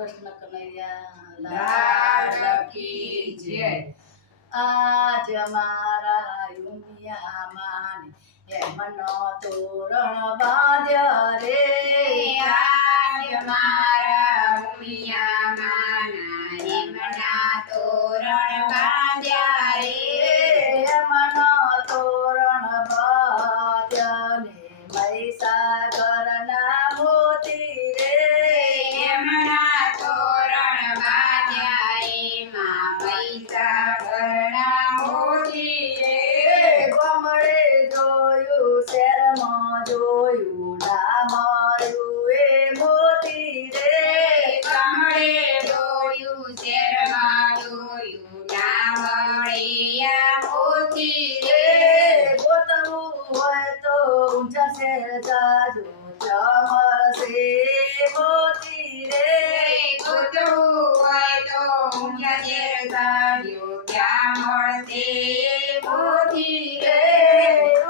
કૃષ્ણ કનૈયા લાલ કી જય। આજ મારા યુમિયા માને એમનો તોરણ બાંધ્યા રે। આજ મારા ઉમિયા માના એમના તોરણ બાંધ્યા રે। એમનો તોરણ બાંધ્યા ને મહીસાગરના મોતી રે। એમના તોરણ બાંધ્યા એમાં મહીસાગરના મોતી રે। ગમડે જોયું શહેરમાં જોયું ના મળ્યું એ મોતી રે। કમળે જોયું શેરમાં જોયું ના મળે આ મોતી રે। ગોતવું હોય તો ઊંચા શહેર જાજો ચમરશે મોતી રે। ગોતવું હોય તો ઊંચા શેર જાજો ત્યાં મળશે મોતી રે।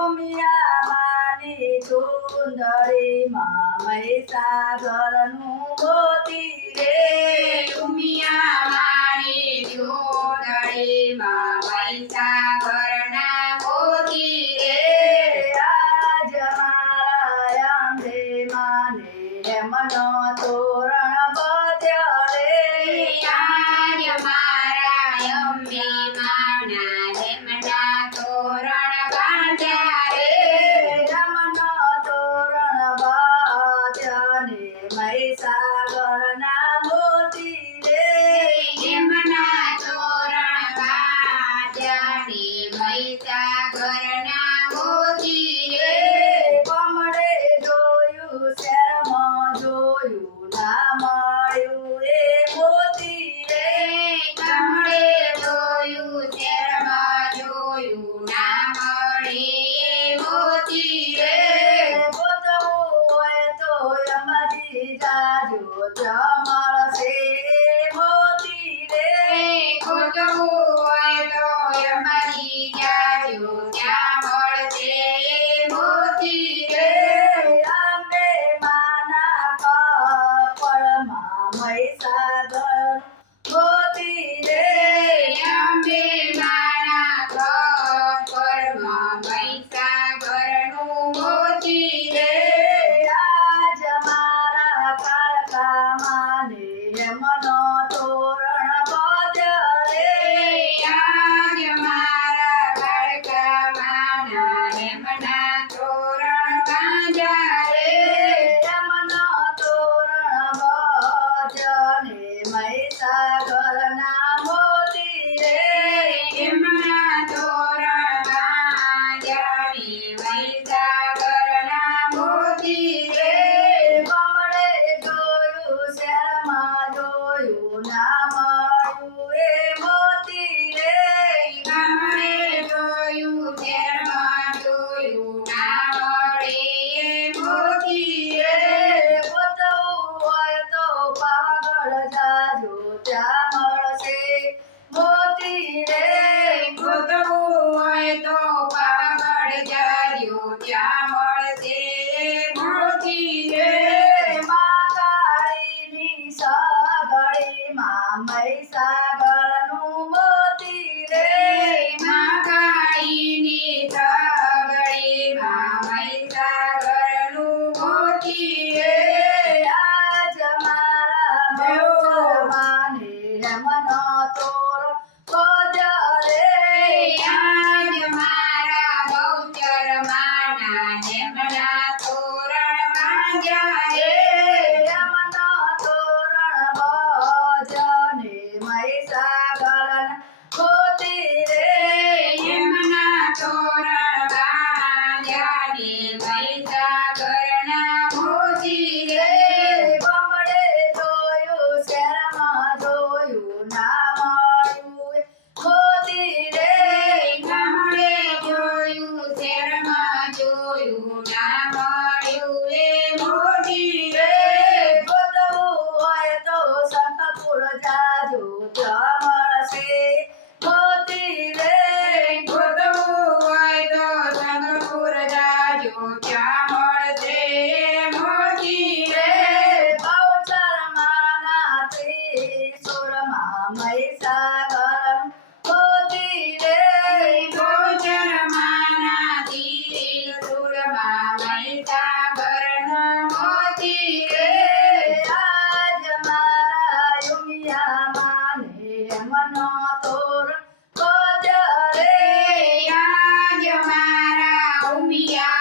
ઉમિયા માની ચુંદડીમાં મહીસાગરનું મોતી રે। ઉમિયા મારી જોડણીમાં મહીસાગરના મોતી રે। આજ મારા અંબે માને એમનો તોરણ બાંધ્યા રે। આજ મારા અંબે માના એમના તોરણ બાંધ્યા રે। એમનો તોરણ બાંધ્યા ને મહીસાગરના મોતી રે। એમના તોરણ બાંધ્યા ને મહીસાગરના મોતી રે। કમળે જોયું શહેરમાં જોયું ના મળ્યું એ મોતી રે। કમળે જોયું શેરમાં જોયું ના મળે મોતી રે। ગોતવું હોય તો અંબાજી જાજો ચમરશે મોતી રે। ગોતવું હોય તો અંબાજી જાજો ત્યાં મળશે મોતી રે। અંબે માના કપળમાં મહીસાગર મોતી રે। અંબે માના કપળમાં મહીસાગરનું મોતી રે। આજ મારા કાળકામાં ને એમનો તોરણ બાંધ્યા રે। આજ મારા બાળકામાના એમના તોરણ બાંધ્યા રે। એમનો તોરણ બાંધ્યા ને મહીસાગરના મોતી રે। એમના તોરણ બાંધ્યા ને મહીસાગરના મોતી રે। કમળે જોયું શહેરમાં જોયું ના મળ્યું એ મોતી રે। કમળે જોયું શેરમાં જોયું ના મળે મોતી રે। ગોતવું હોય તો પાવાગઢ જાજો ત્યાં મળશે મોતી રે। ગોતવું હોય તો પાવાગઢ જાજો ત્યાં મળશે મોતી રે। મા કાળીની સગડીમાં મહીસાગરનું મોતી રે। મા કાળીની સગડીમાં મહીસાગરનું મોતી રે। આજ મારા બહુમાને એમનો તોરણ બાંધ્યા રે। આજ મારા બહુચર માના એમના તોરણ બાંધ્યા રે। એમનો તોરણ બાંધ્યા ને મહીસાગરના મોતી રે। એમના તોરણ બાંધ્યા ને મહીસાગરના મોતી રે। કમળે જોયું શહેરમાં જોયું ના મળ્યું એ મોતી રે। કમળે જોયું શેરમાં જોયું ના મળ્યું એ મોતી રે। ગોતવું હોય તો શંખપુર જાજો ચમરશે મોતી રે। ગોતવું હોય તો સંગપુર જાજો ત્યાં મળશે મોતી રે। બહુચર માના તે અમારા ઉમિયા